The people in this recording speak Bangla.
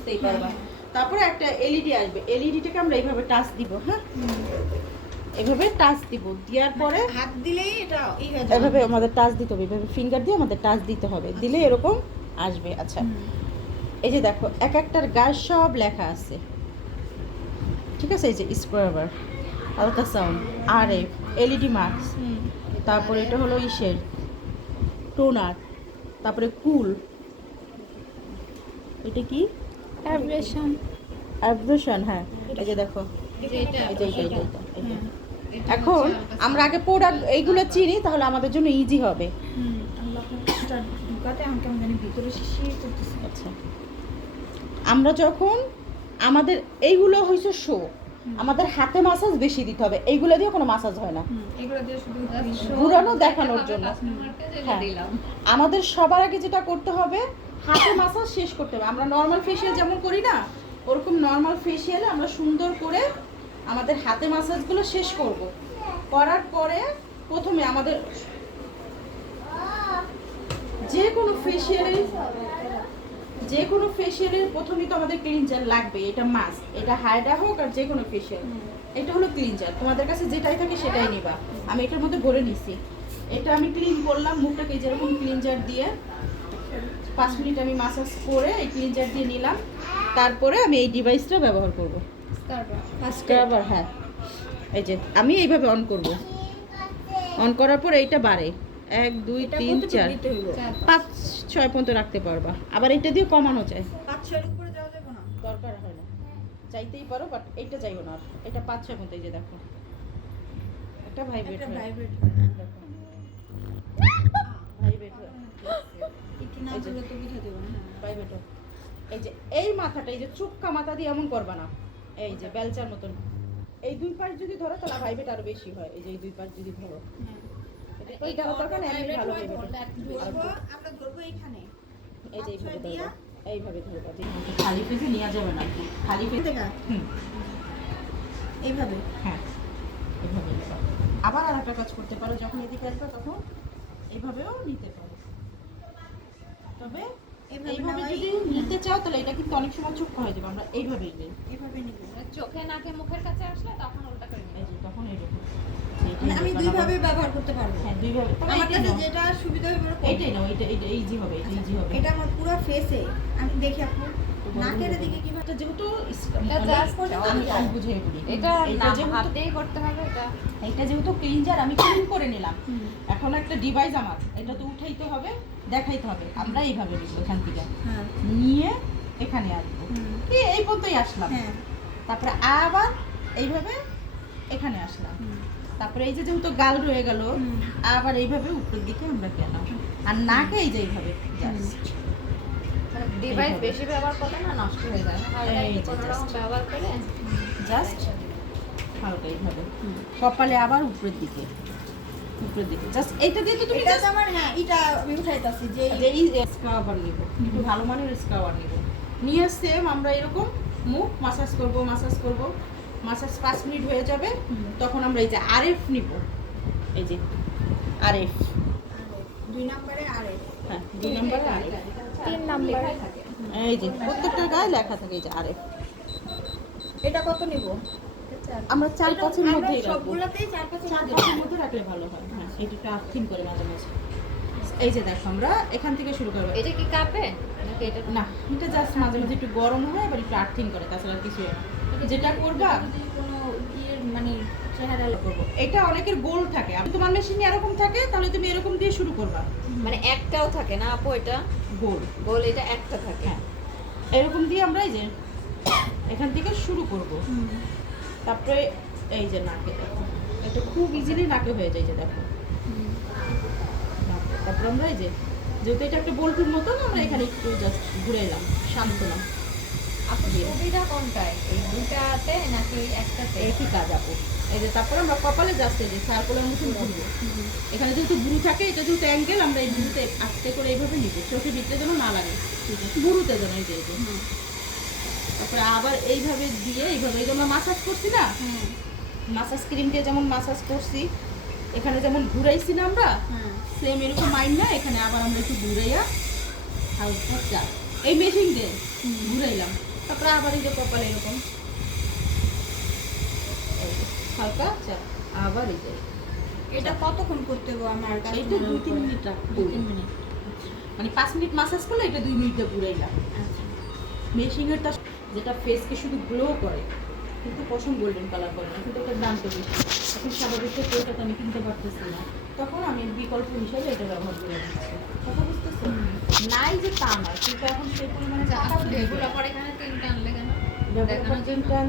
বুঝতেই পারবা। তারপরে একটা এলইডি আসবে, এলইডিটাকে আমরা এইভাবে টাচ দিব। হ্যাঁ, এভাবে টাচ দিব, দেওয়ার পরে হাত দিলেই এটা হয়ে যাবে। এভাবে আমাদের টাচ দিতে হবে, এভাবে ফিঙ্গার দিয়ে আমাদের টাচ দিতে হবে, দিলে এরকম আসবে। আচ্ছা, এই যে দেখো এক একটার গায়ে সব লেখা আছে, ঠিক আছে? এই যে scrubber, ultrasound, RF, LED marks, তারপরে এটা হলো ইসের টোনার, তারপরে কুল, এটা কি অ্যাব্রেশন। হ্যাঁ, এই যে দেখো, এখন আমরা আগে প্রোডাক্ট এইগুলো চিনি, তাহলে আমাদের জন্য ইজি হবে। আচ্ছা, আমরা যখন আমাদের এইগুলো হয়েছে শো, আমাদের হাতে মাসাজ বেশি দিতে হবে, এইগুলো দিয়ে কোনো মাসাজ হয় না, ঘুরানো দেখানোর জন্য। হ্যাঁ, আমাদের সবার আগে যেটা করতে হবে, হাতে মাসাজ শেষ করতে হবে। আমরা নর্মাল ফেশিয়াল যেমন করি না, ওরকম নর্মাল ফেশিয়ালে আমরা সুন্দর করে আমাদের হাতে মাসাজগুলো শেষ করব। করার পরে প্রথমে আমাদের যে কোনো ফেশিয়ালের প্রথমেই তো আমাদের ক্লিনজার লাগবে, এটা মাস্ট। এটা হাইড্রা হোক আর যে কোনো ফেশিয়াল, এটা হলো ক্লিনজার। তোমাদের কাছে যেটাই থাকে সেটাই নিবা। আমি এটার মধ্যে ভরে নিছি। এটা আমি ক্লিন করলাম মুখটাকে যেরকম ক্লিনজার দিয়ে 5 মিনিট আমি মাসাজ করে এই ক্লিনজার দিয়ে নিলাম। তারপরে আমি এই ডিভাইসটা ব্যবহার করব, স্ক্রাবার। হ্যাঁ, এই যে আমি এইভাবে অন করব, অন করার পর এইটা বাড়ে 1 2 3 4 5 6 পর্যন্ত রাখতে পারবা। আবার এটা দিয়ে কমানো যায়, 5-6 এর উপরে যাওয়া যাবে না, দরকার হয় না, চাইতেই পারো, বাট এইটা যাইও না। এটা 5 6 পর্যন্ত। এই যে দেখো একটা ভাইব্রেট হয়, দেখো ভাইব্রেট হয়, একটু না দিলে তো বুঝা যাবে না। ভাইব্রেট হয়। এই যে এই মাথাটা, এই যে চুক্কা মাথা দিয়ে এমন করবা না, এই যে বেলচার মতন। এই দুই পাশ যদি ধরো তাহলে ভাইব্রেট আরো বেশি হয়। এই যে এই দুই পাশ যদি ধরো, এটা দরকার না, এমনি ভালো ধরবো, আমরা ধরবো এইখানে, এই যে এইভাবে ধরবা, এইভাবে ধরবা। খালি পেজে নেওয়া যাবে না, খালি পেজে। এইভাবে। হ্যাঁ, এইভাবে নেবা। আবার আর একটা কাজ করতে পারো, যখন এদিকে আসবে তখন এইভাবেও নিতে পারো। তবে এইভাবে যদি নিতে চাও তাহলে এটা কিন্তু অনেক সময় চুপ হয়ে যাবে। আমরা এইভাবেই নিই, এইভাবে নিব। চোখে নাকে মুখের কাছে আসলে তখন উল্টা করে এই যে তখন এইরকম। মানে আমি দুই ভাবে ব্যবহার করতে পারবো। হ্যাঁ, দুই ভাবে। আমার কাছে যেটা সুবিধা হবে এইটাই নাও, এটা ইজি হবে, এটা ইজি হবে। এটা আমার পুরো ফেসে আমি দেখি আপু নাকের দিকে কিভাবে। এটা যেহেতু আমি বুঝিয়ে বলি, এটা যেহেতু হাতেই করতে হবে। এটা যেহেতু ক্লিনজার আমি ক্লিন করে নিলাম, এখন একটা ডিভাইস আমার এটা তো উঠাইতে হবে, দেখাইতে হবে। আমরা এইভাবে নিব, এখান থেকে নিয়ে এখানে আসবো, কি এই পর্যন্তই আসলাম। তারপরে আবার এইভাবে এখানে আসলাম, তারপরে এই যে যেহেতু গাল রয়ে গেল, আবার এইভাবে উপরের দিকে আমরা গেলাম, আর নাকে এই যে এইভাবে জাস্ট। ডিভাইস বেশি ব্যবহার করলে না নষ্ট হয়ে যায়, ব্যবহার করে জাস্ট হালকা এইভাবে কপালে, আবার উপরের দিকে জাস্ট এইটা দিয়ে তো তুমি এটা আমার। হ্যাঁ, এটা আমি উঠাইতাছি যে এই স্ক্রাবার নিব, একটু ভালো মানের স্ক্রাবার নিব, নিয়ে সেম আমরা এরকম মুখ মাসাজ করব। মাসাজ 5 মিনিট হয়ে যাবে, তখন আমরা এই যে আরএফ নিব। এই যে আরএফ 2 নম্বরে আরএফ। হ্যাঁ, 2 নম্বরে আরএফ, 3 নম্বরে থাকে। এই যে প্রত্যেকটা গায়ে লেখা থাকে এই যে আরএফ। এটা কত নিব? আমরা 4-5 এর মধ্যে রাখবো, সবগুলাতেই 4-5 এর মধ্যে রাখলে ভালো হয়। হ্যাঁ, এটা একটু আর্থিং করে মাঝে মাঝে। এই যে দেখো আমরা এখান থেকে শুরু করব। এটা কি কাপে নাকি এটা না, এটা জাস্ট মাঝে মাঝে একটু গরম হয়, আবার একটু আর্থিং করে, তাছাড়া আর কিছু না। যেটা করবা কোনো মানে চেহারা করবো, এটা অনেকের গোল থাকে। আমি তোমার মেশিনে এরকম থাকে, তাহলে তুমি এরকম দিয়ে শুরু করবা। মানে একটাও থাকে না আপু, এটা গোল গোল, এটা একটা থাকে। হ্যাঁ, এরকম দিয়ে আমরা এই যে এখান থেকে শুরু করব। তারপরে এই যে নাকে দেখো, এটা খুব ইজিলি নাকে হয়ে যায়, যে দেখো নাকে। তারপর আমরা এই যে যেহেতু এটা একটা বল্টুর মতন, আমরা এখানে একটু জাস্ট ঘুরে এলাম, শান্ত না। আপু সুবিধা কোনটায়, এই দুটাতে নাকি একটাতে? একই কাজ আপু। এই যে তারপর আমরা কপালে জাস্ট এই যে সার্কুলার মতন ঘুরবো। এখানে যেহেতু বুড়ু থাকে, এটা যেহেতু অ্যাঙ্গেল, আমরা এই বুড়ুতে আস্তে করে এইভাবে নিব, চোখের ভিতরে যেন না লাগে, বুড়ুতে যেন। এই যে তারপরে আবার এইভাবে দিয়ে এইভাবে, এই যে আমরা মাসাজ করছি না, মাসাজ ক্রিম দিয়ে যেমন মাসাজ করছি, এখানে যেমন ঘুরাইছি না আমরা, সেম এরকম মাইন্ড না, এখানে আবার আমরা একটু ঘুরাইয়া হালকা এই মেশিন দিয়ে ঘুরাইলাম, তারপরে আবার এই যে কপালে এরকম এই যে, হালকা চাপ, আবার এই যে এটা কতক্ষণ করতে হবে আমার কাছে? এইটা 2-3 মিনিট রাখবো। 2-3 মিনিট। মানে 5 মিনিট মাসাজ করলে এটা 2 মিনিটে ঘুরাইলাম। আচ্ছা। মেশিনেরটা যেটা ফেসকে শুধু গ্লো করে কিন্তু পশম গোল্ডেন কালার করে না, কিন্তু এটার দাম তো বেশি। এখন স্বাভাবিক ক্ষেত্রে এটা তো আমি কিনতে পারতেছি না, তখন আমি বিকল্প হিসাবে এটা ব্যবহার করে দিচ্ছি। কথা বুঝতেছো? নাই যে তা না, কিন্তু এখন সেই পরিমাণে আচ্ছা, টাকা আপনি তো এগুলো দেবে। পরে এখানে 3টা আনলে কেন? ব্যবহার দেখানোর করতে জন্য? টান্স